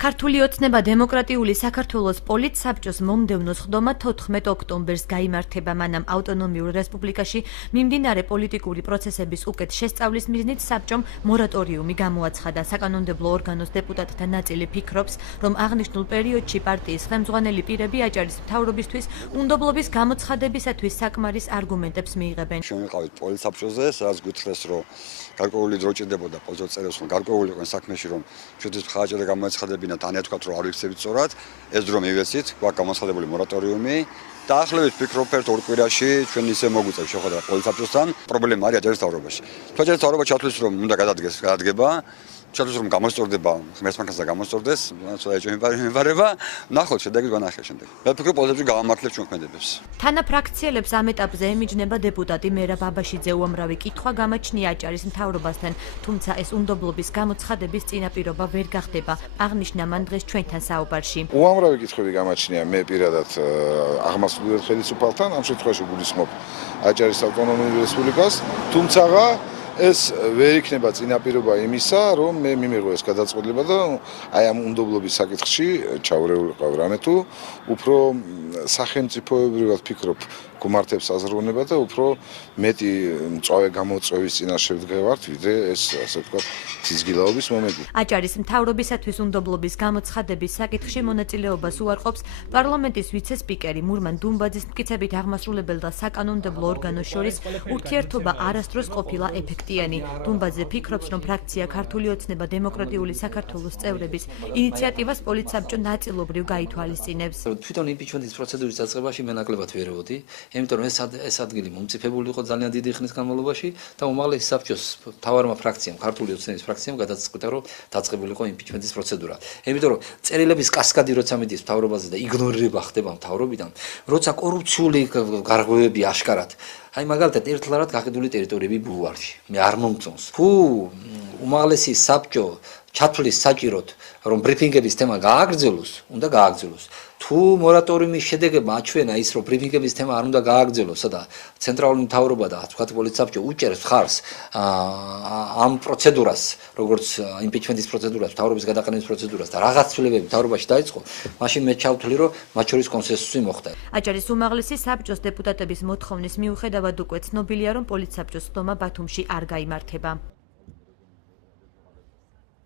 ქართული ოცნება დემოკრატიული საქართველოს პოლიტსაბჭოს მომდევნო სხდომა 14 ოქტომბერს გაიმართება, მანამ ავტონომიურ რესპუბლიკაში მიმდინარე პოლიტიკური პროცესების უკეთ შესწავლის მიზნით საბჭომ მორატორიუმი გამოაცხადა. საკანონმდებლო ორგანოს დეპუტატთა ნაწილი ფიქრობს, რომ აღნიშნულ პერიოდში პარტიის ხელმძღვანელი პირები აჭარის მთავრობისთვის უნდობლობის გამოცხადებისათვის საკმარის არგუმენტებს მიიღებენ. Შევიყავით პოლიტსაბჭოზე, სადაც გითხრეს, რომ გარკვეული დრო ჭირდებოდა პოზიციას წეროს, რომ გარკვეული იყო საქმეში, რომ ჩვენთვის მხარდაჭერა გამოეცხადებინათ, ან ეთქვათ, რომ არ ვიქცევით სწორად, ეს დრო მივეცით, გვაქვს გამოცხადებული მორატორიუმი. დაახლოებით ფიქრობ, ერთ ორ კვირაში ჩვენ ისე მოგვიწევს შეხვედრა პოლიტსაბჭოსთან. პრობლემა არის აჭარის მთავრობაში. აჭარის მთავრობა ჩათვლის, რომ უნდა გადადგება. ჩათვლის, რომ გამოსწორდება, ღმერთს მანქანას გამოსწორდეს, ცოტა ეჭვმებარება, ნახოთ შედეგს განახილ შემდეგ. მე ვფიქრობ, პოლიტსაბჭო გავამართლებს ჩვენ ქმედებებს. თანაფრაქციელებს ამ ეტაპზე ემიჯნება დეპუტატი მერაბ ბაბაშიძე უამრავი კითხვა გამაჩნია აჭარის მთავრობასთან, თუმცა ეს უნდობლობის გამოცხადების წინაპირობა ვერ გახდება, აღნიშნა მან დღეს ჩვენთან საუბარში. უამრავი კითხვები გამაჩნია მე პირადად აღმასრულებელ ხელისუფალთან, ამ შემთხვევაში გულისხმობ აჭარის ავტონომიურ რესპუბლიკას, თუმცა ეს ვერ იქნება წინაპირობა იმისა, რომ მე მიმიღო ეს გადაწყვეტილება და აი ამ უნდობლობის საკითხში ჩაურეულიყავ რამე თუ უფრო სახელმწიფოებრივად ფიქრობ გუმართებს აზროვნება და უფრო მეტი მწვავე გამოწვევის წინაშე ვდგევართ, ვიდრე ეს ასე ვთქვათ ციზგილაობის მომენტი. აჭარის მთავრობისათვის უნდობლობის გამოცხადების საკითხში მონაწილეობას უარყოფს პარლამენტის ვიცე-სპიკერი მურმან დუმბაძის მტკიცებით აღმასრულებელ და საკანონმდებლო ორგანოს შორის ურთიერთობა არასდროს ყოფილა ეფექტიანი. დუმბაძე ფიქრობს, რომ ფრაქცია ქართული ოცნება დემოკრატიული საქართველოს წევრების ინიციატივას პოლიტსაბჭო ნაწილობრივ გაითვალისწინებს. თვითონ იმპიჩმენტის პროცედურის დაწყებაში მე ნაკლებად ვერეოდი, იმიტომ რომ ეს ადგილი მომწიფებული იყო ძალიან დიდი ხნის განმავლობაში და უმაღლესი საბჭოს მთავარმა ფრაქციამ, ქართული ოცნების ფრაქციამ გადაწყვიტა, რომ დაწყებულიყო იმპიჩმენტის პროცედურა. იმიტომ რომ წერილების კასკადი როცა მიდის მთავრობაზე და იგნორირება ხდება მთავრობიდან, როცა კორუფციული გარღვევები აშკარად აი მაგალითად ერთლარად გაყიდული ტერიტორიები ბულვარში. მე არ მომწონს. თუ უმაღლესი საბჭო ჩათვლის საჭიროდ, რომ ბრიფინგების თემა გააგრძელოს, უნდა გააგრძელოს. თუ მორატორიუმის შედეგება აჩვენა ის, რომ ბრიფინგების თემა არ უნდა გააგრძელოს და ცენტრალური მთავრობა და თქვათ პოლიტსაბჭო უჭერს ხარს ამ პროცედურას, როგორც იმპიჩმენტის პროცედურას, მთავრობის გადაყენების პროცედურას და რაღაც ცვლილებები მთავრობაში დაიწყო, მაშინ მე ჩავთვლი, რომ მათ შორის კონსენსუსი მოხდა. აჭარის უმაღლესი საბჭოს დეპუტატების მოთხოვნის მიუხედავად უკვე ცნობილია, რომ პოლიტსაბჭოს სხდომა ბათუმში არ გაიმართება.